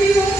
Happy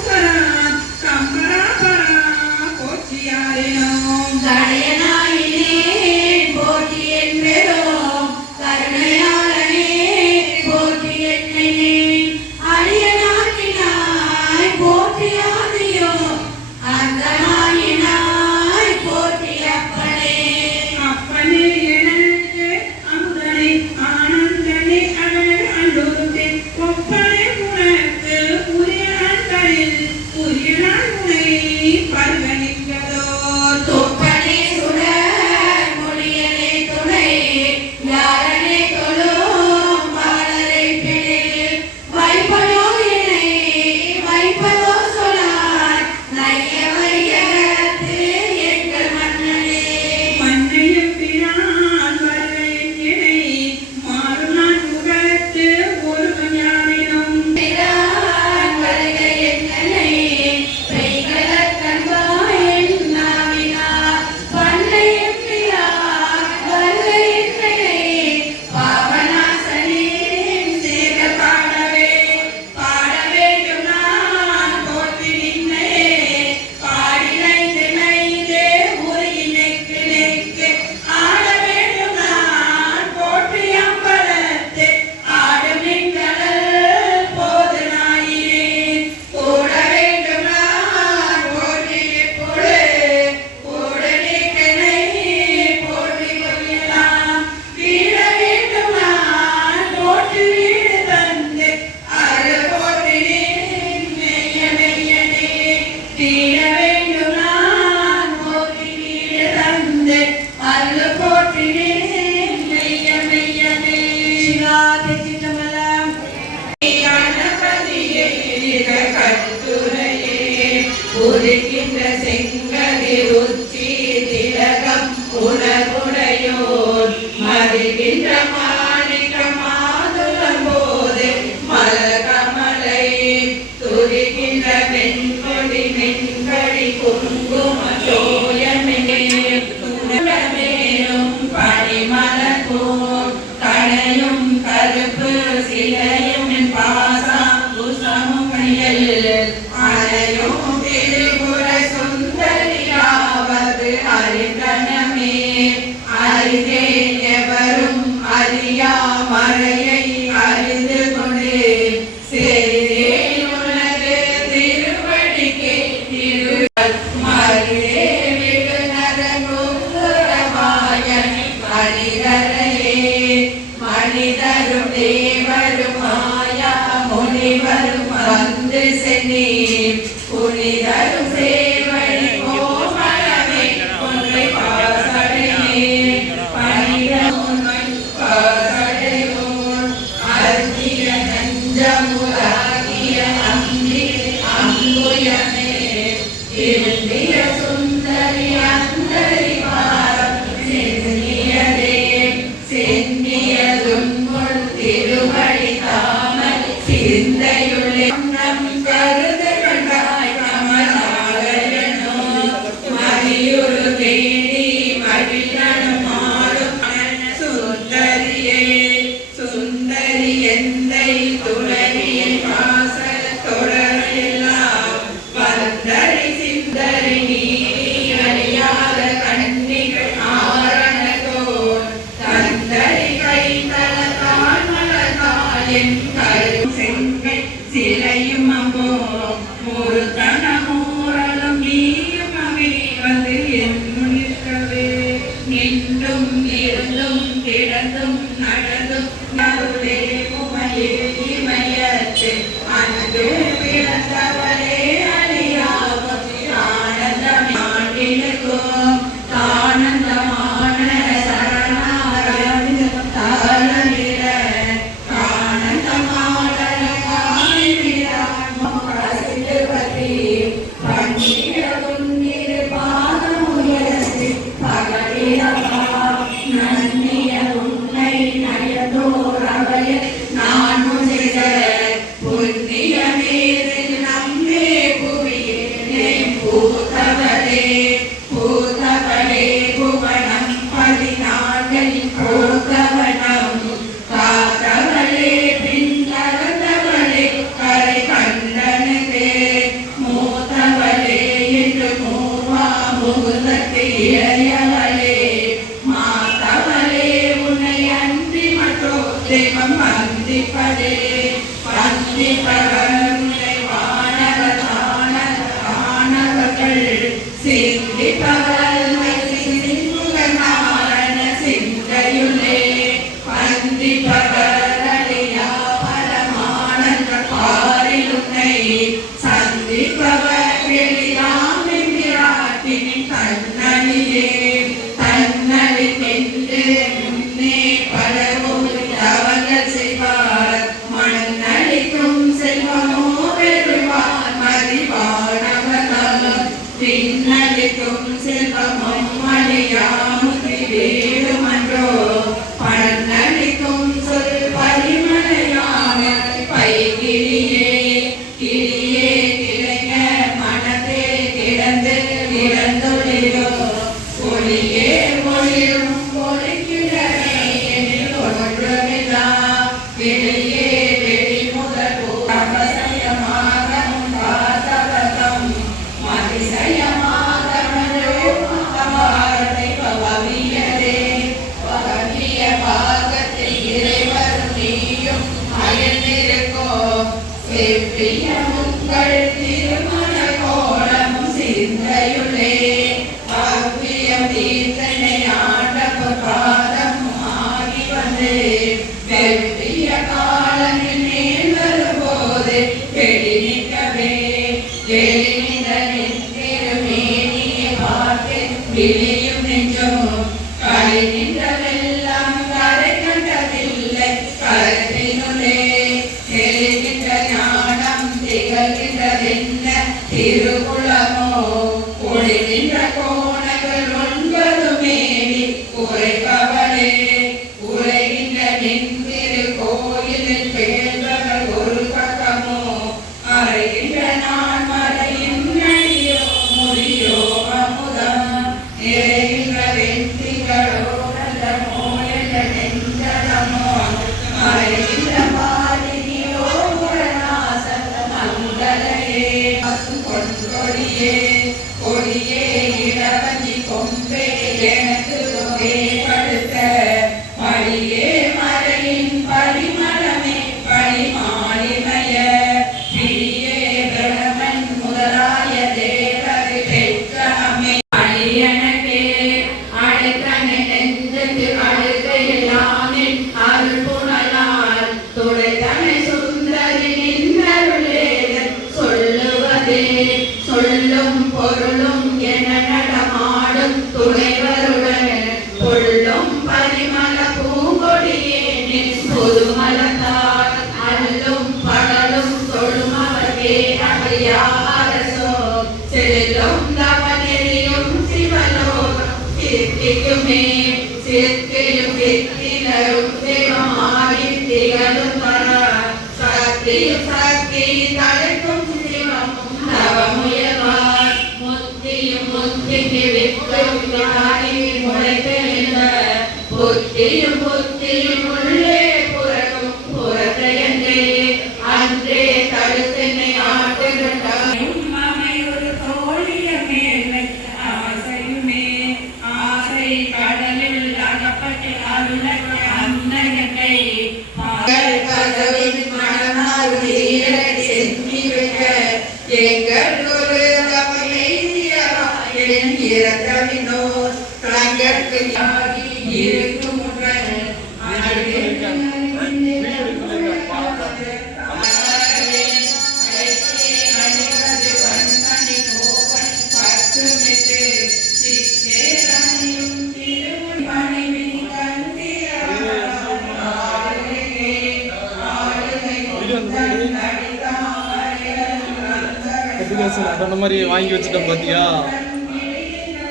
சொன்ன மாதிரி வாங்கி வச்சுட்டேன் பாத்தியா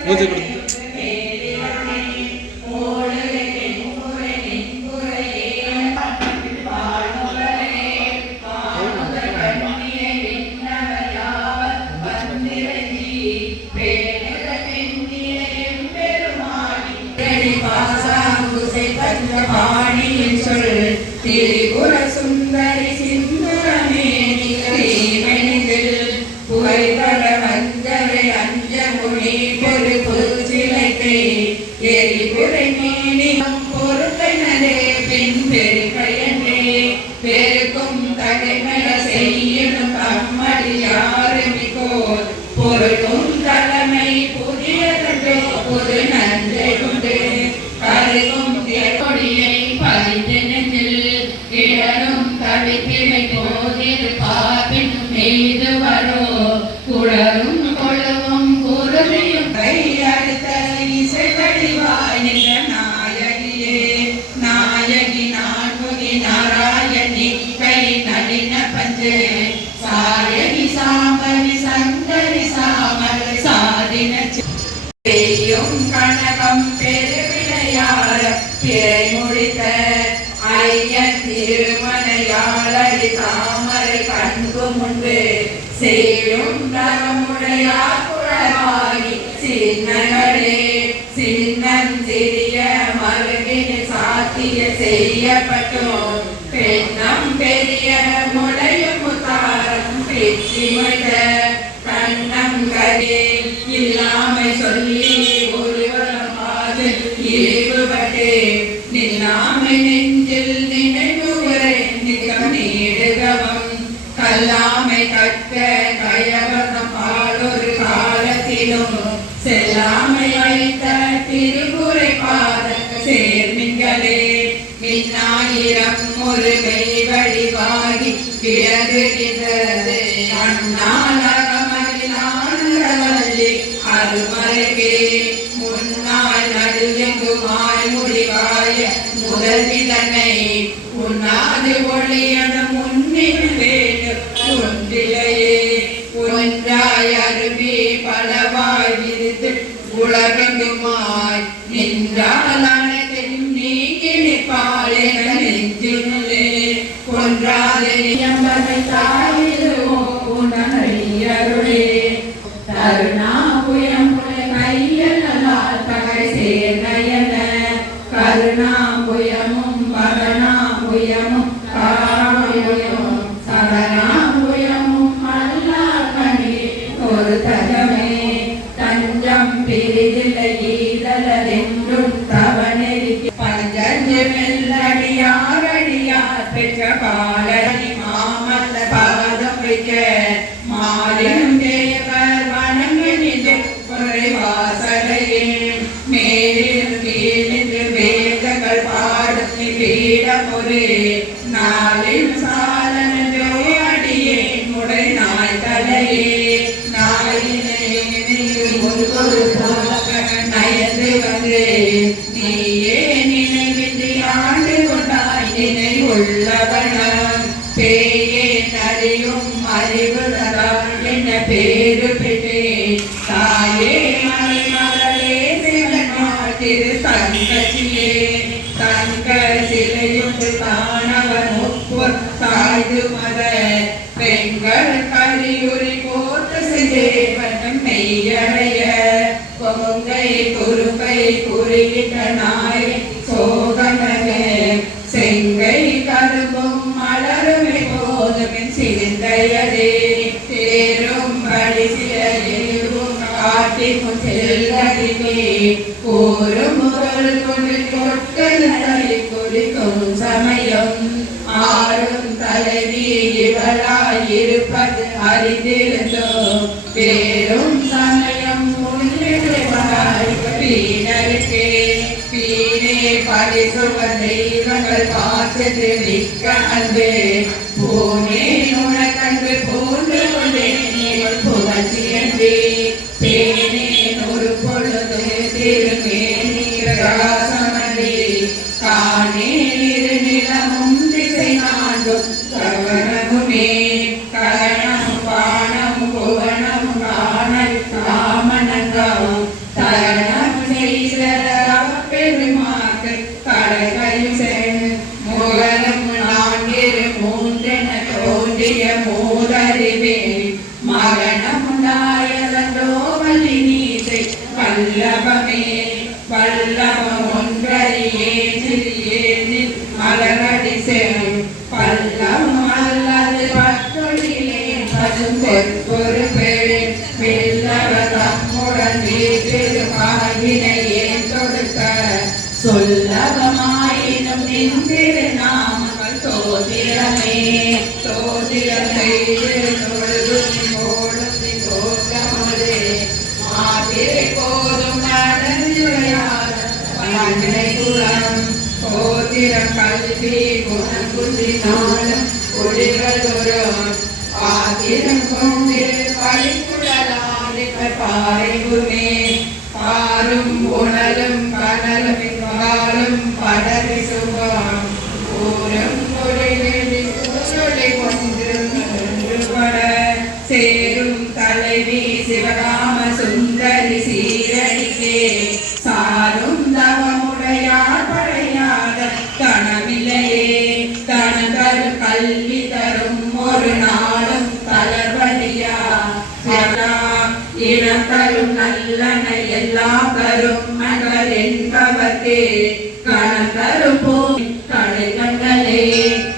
பூஜை கொடுத்து கல்லாமை தக்க கயவனம் பாலொரு காலத்திலும் செல்லாமை வைத்த திருக்குறை பாதக சேர்மின்களே மின்னாயிரம் ஒரு மெய் வழிவாகி விளங்குகின்றது அண்ணாலகமதிலானவல்லி அருமருகே முன்னாள் நடுவெங்குமாய் முடிவாய முதல்வி தன்னை உன்னாது ஒளியன முன்னில் வேண்டும் ஒன்றிலையே ஒன்றாய் அருவி பலவாய் விரித்து உலகெங்குமாய் நின்றால் அனைத்தையும் நீக்கி நிற்பாளே நெஞ்சினுள்ளே கொன்றாதே எம்பனை தாயிடுவோ உணரியருளே கருணாபுயமுனை கையல்லால் பகை சேர்நயன கருணாபுயமும் பகனாபுயமும் காராபுயமும் சகனாபுயமும் அல்லாமணி ஒரு தகமே தஞ்சம் பிரிதில்லை ஈதலென்றும் தவனெறிக்கு பஞ்சமெல்லடியாரடியார் பெற்ற பாலனி மாமல்ல பாதம் வைக்க மாறினும் தேவர் வணங்கினின்று குறைவாசலையே மேலில் கீழின்று வேதங்கள் பாடும் பீடமுறை நாளில் சாலனோ அடியே முடை நாய் தலையே நாயினை ஒரு நயந்து வந்து நீயே நினைவின்றி ஆண்டு கொண்டாய் நினை உள்ளவனம் பேயே நரியும் அறிவு தரான் என்ன பேரு பெற்றேன் தாயே மலை மகளே சிவன் திரு தங்கச்சியே தங்க சிலையுண்டு தானவன் ஒப்புவர் சாய்து மத பெண்கள் கரியுரி போட்டு செய்தேவனம் மெய்யடைய கொங்கை குறும்பை குறியிட்ட நாய் சோகனமே செங்கை கரும்பும் மலருமை போதுமின் சிந்தையதே தேரும் படி சிலையும் காட்டிக்கும் செல்லறிவே கூறும் முரல் கொண்டு கொட்டலை குறிக்கும் சமயம் ஆறும் தலைவி இவளாயிருப்பது அறிந்திருந்தோம் பேரும் சமயம் பீனருக்கே பீனே பரிசுவர் தெய்வங்கள் பார்த்து மிக்க அன்பே பூனே உனக்கன்று பூண்டு கொண்டேன் புகழ்ச்சி என்பே பேனே ஒரு பொழுது திருமேனீரகாசமதி காணே இரு நிலமும் திசை நான்கும் கவனமுமே கரணம் பானம் புவனம் காணல் காமனங்கம் தரணம் செய்த பெருமாக்கு கடைகையும் சென் முகலும் நான்கிரு மூன்றென தோன்றிய மூதறிவே மரணம் உண்டாயதோ வலி நீசை வல்லபமே வல்லபம் ஒன்றறியே சிறியேனில் மலரடி சென் பல்லம் அல்லது பற்றொழிலே பசும் பொற்பொரு பெண் வெல்லவ தம்முடன் வீட்டில் பாகினையே தொடுக்க சொல்லகமாயினும் நின்றிரு நாமங்கள் தோதிரமே தோதிரம் செய்து தொழுதும் போடும் கோற்றமுதே மாதிரை போதும் நடந்துரையாத பலனை குளம் கோத்திரம் கல்வி குணம் குதி நாளும் குடிகள் தோறும் ஆதிரம் கொண்டு பழிக்குழலாதிகள் பாறைகுமே பாரும் உணலும் கனலும் பாலும் படரி சுகம் ஊரும் பொருளை ஒன்றும் ஒன்றுபட சேரும் தலைவி சிவகாம சுந்தரி சீரடிக்கே சாரும் தவமுடையார் படையாத தனமில்லையே தனதரு கல்வி தரும் ஒரு நாளும் தளர்வழியா இனம் தரும் நல்லன எல்லாம் தரும் மகள் என்பவர்க்கே கணம் தரும் போய் கடை கண்களே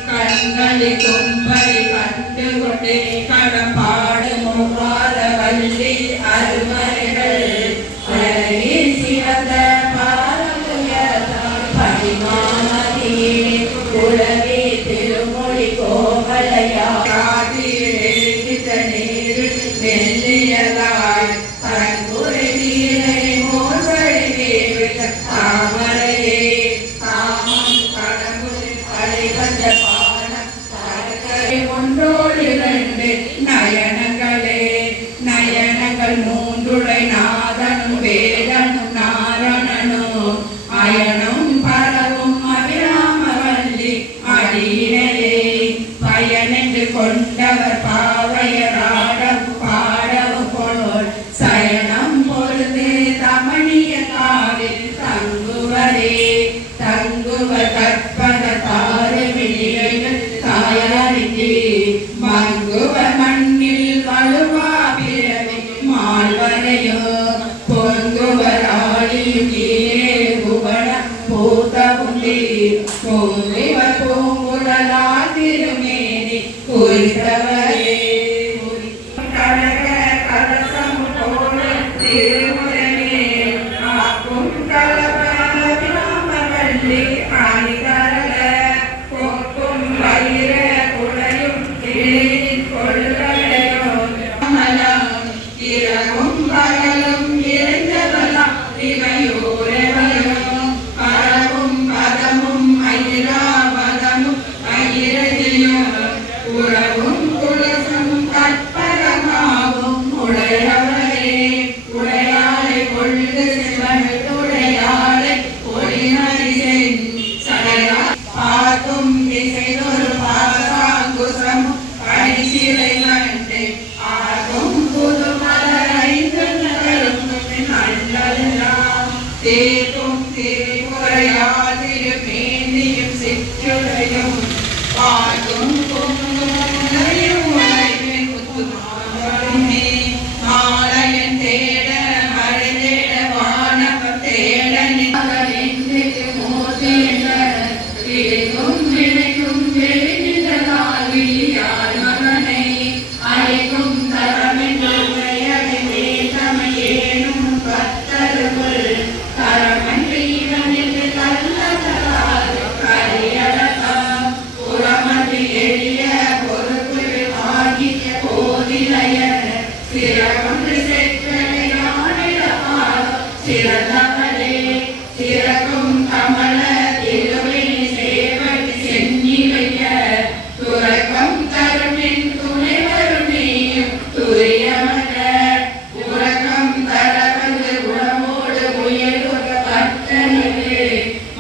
கண்களை கொம்பை கண்டு கொண்டே கடம் பாடும் வார வள்ளி அருமறைகள் சிறந்த படிமாமதியே உலகே திருமொழி கோவலையா காட்டில் சிறகொன்று செற்றனை நாடிடமானோ சிறந்தவளே சிறக்கும் கமல திருவிழி சேவடி சென்னி வைக்க துறக்கம் தருமின் துணை வருணியும் துரியமன உறக்கம் தரவது உணவோடு உயர்வுற பற்றனிலே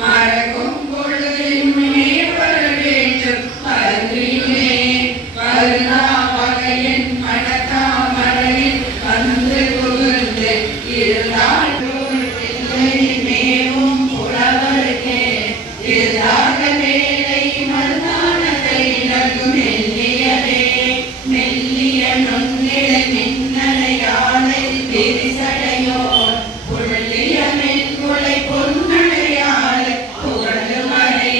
மறக்கும் பொழுதின் மேற்பட வேண்டும் அருளிலே வருணா வகையின் மனத்தாமரையில் வந்து புகுந்து இருந்தால் மேவும் புலவருக்கே இல்லாத வேலை மருதானத்தை மெல்லியதே மெல்லிய நுண்ணிலை மின்னலையாலை பெரிசடையோ புள்ளிய மென்குலை பொன்னடையாலை புகழுமறை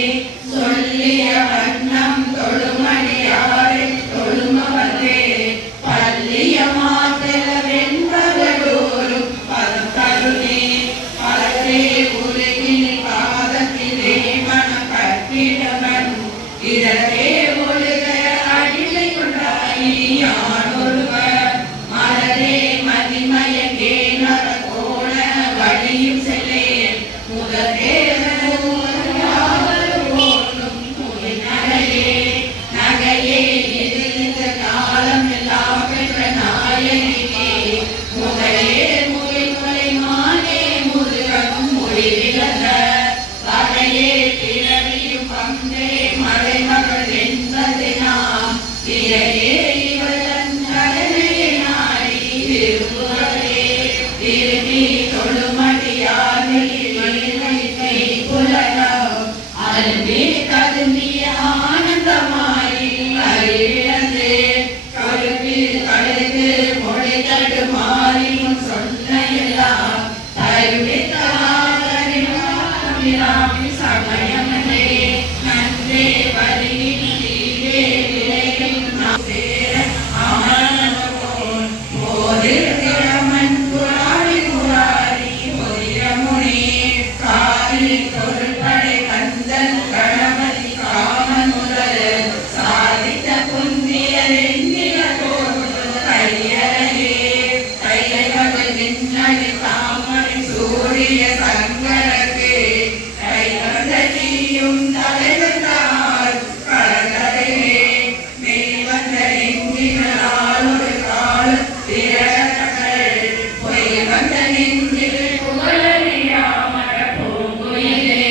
சொல்லிய வண்ணம் தொழுமணியாரை தொழுமவதே பள்ளிய மாத்தல வெண்பகடோரும் பதம் தருணே பலரே உலகில் பாதத்திலே மனம் கட்டிடவன் இதரே ஒழுக அடிமை கொண்டாயி யானொருவர் மலரே மதிமயங்கே நரகோண வழியும் செல்லே முதலே நகையே இது இந்த காலம் எல்லாம் பெற்ற நாயகியே முகையே முகில்மலை மானே முருகன் மொழிவிலக வகையே பிறவியும் பந்தே மலைமகள் என்பதினாம் இறையே இவளன் கடனையை நாடி விரும்புவதே விரும்பி தொழுமடியாரில் புலகம் அரும்பி கரும்பிய ஆனந்தமாயி அறிவிழந்து கருவில் கழுது மொழி தடுமாறி சொன்ன எல்லாம் தருவித்தாமி சமயமனே நன்றே வரியில் தீரே விளையும் சேர ஆனந்தமோன் போதில் கிழமன் புராரி புராரி பொரியமுனி காரில் பொருள்படை கந்தன் கணபதி காமன் முதல் சாதித்த புந்திய வெண்ணில கையறையே கையவர்கள் நின்னடி தாமரை சூரிய சங்கரக்கு கைவந்த தீயும் தலைவந்தார் கலந்தடையே மெய்வந்த நெஞ்சினால் ஒரு கால் திரளர்கள் பொய் வந்த நெஞ்சில் புகழறியாமற பூங்குயிலே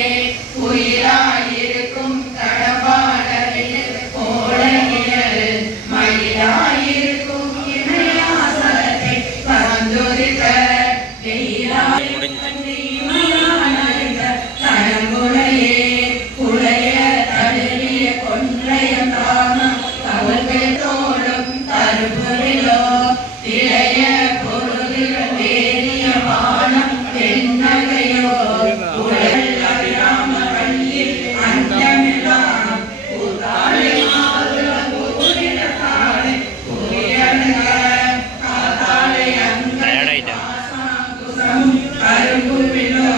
உயிராயிருக்கும் தடபாடலில் கோடையில் மயிலாயிருக்கும் இணையாசலத்தை பரந்துரிக்க தனமுறையே புலைய தழுவிய கொன்றையம் தானம் கவல்களோடும் தருபுரிலோ இளைய பொருளில் வேறிய வானம் பெண்ணகையோ உலகில் அறியாம வள்ளில் அந்தமில்லாம் கூத்தாளை மாதுள கூறின காலை கூறியனுங்க காத்தாளை அங்கும் கரும்புவிலோ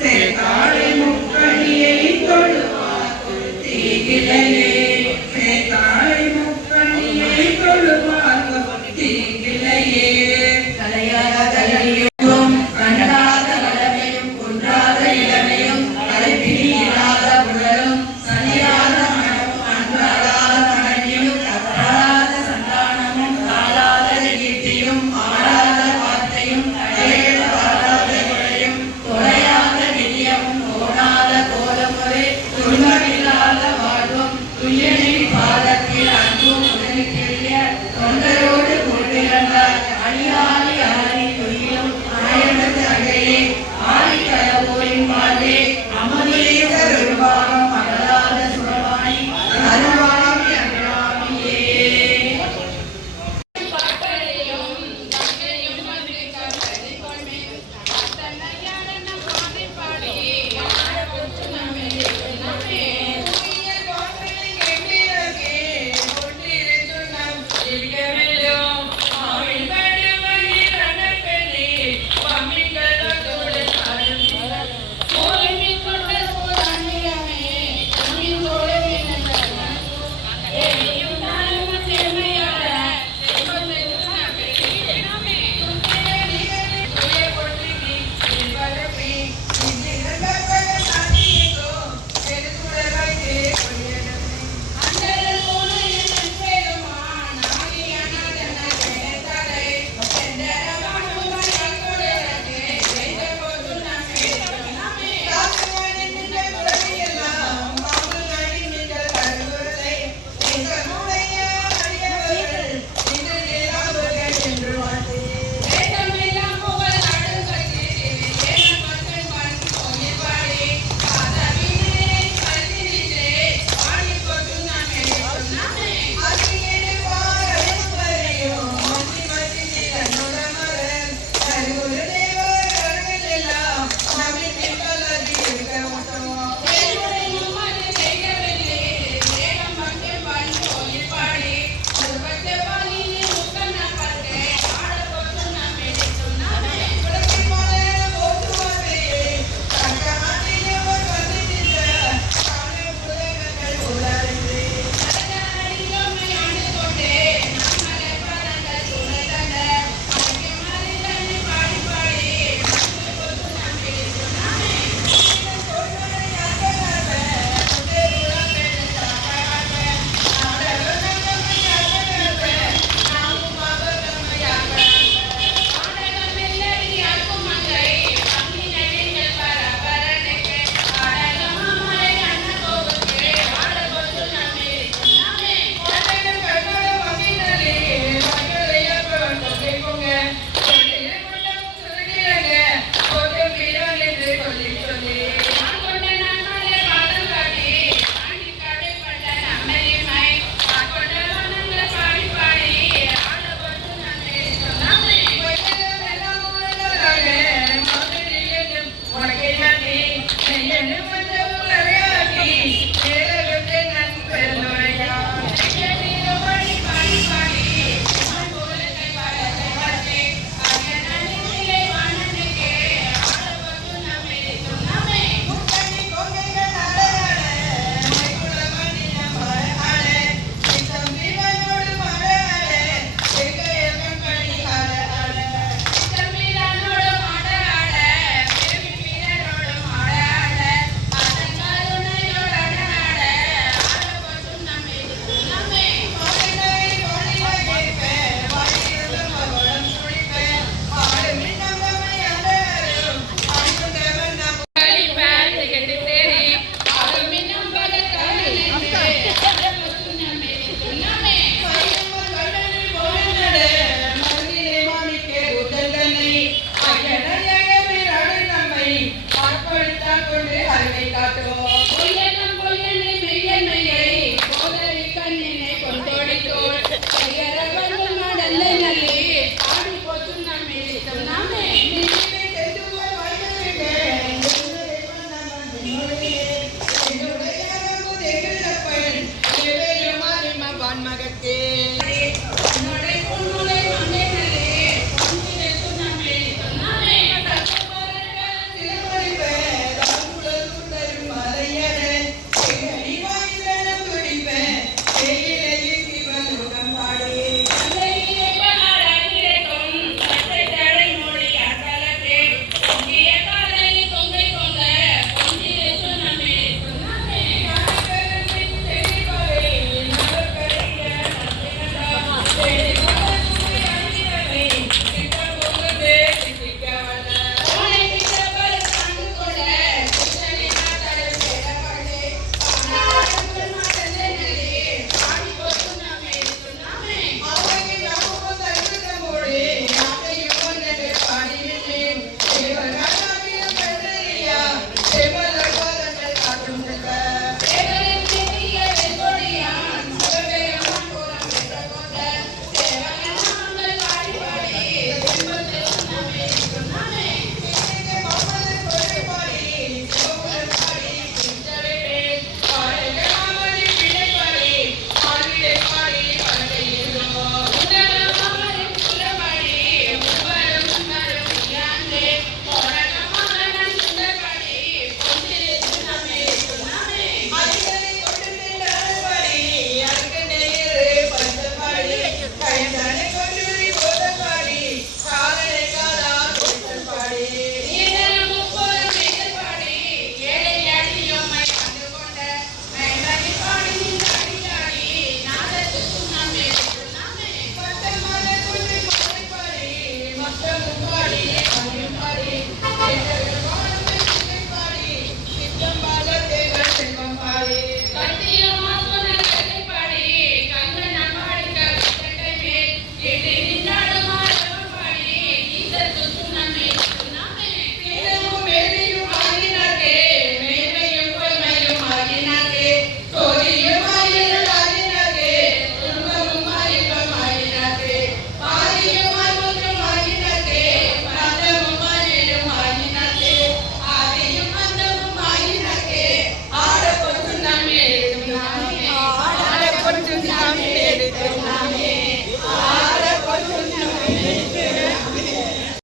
சேத்தாளை முக்கணியை தொழுவாக்கு தீகிலையே சேத்தாளை முக்கணியை தொழுவாக்கு தீகிலையே தலையாத தலையும் கண்டாத வளமையும் குன்றாத இளமையும் கலைப்பிரியில்லாத உடலும் சலியாத மனமும் அன்றாடாத மனைவியும் கற்றாத சந்தானமும் தாழாத கீர்த்தியும் ஆடாத வார்த்தையும் தடையேழ வாடாத கொலையும் தொலையாத நிதியமும் ஓடாத கோலமுறை துன்பமில்லாத வாழ்வும் துயரின் பாதத்தில் அன்பும் உதவி தொண்டரோடு கூட்டிருந்தார்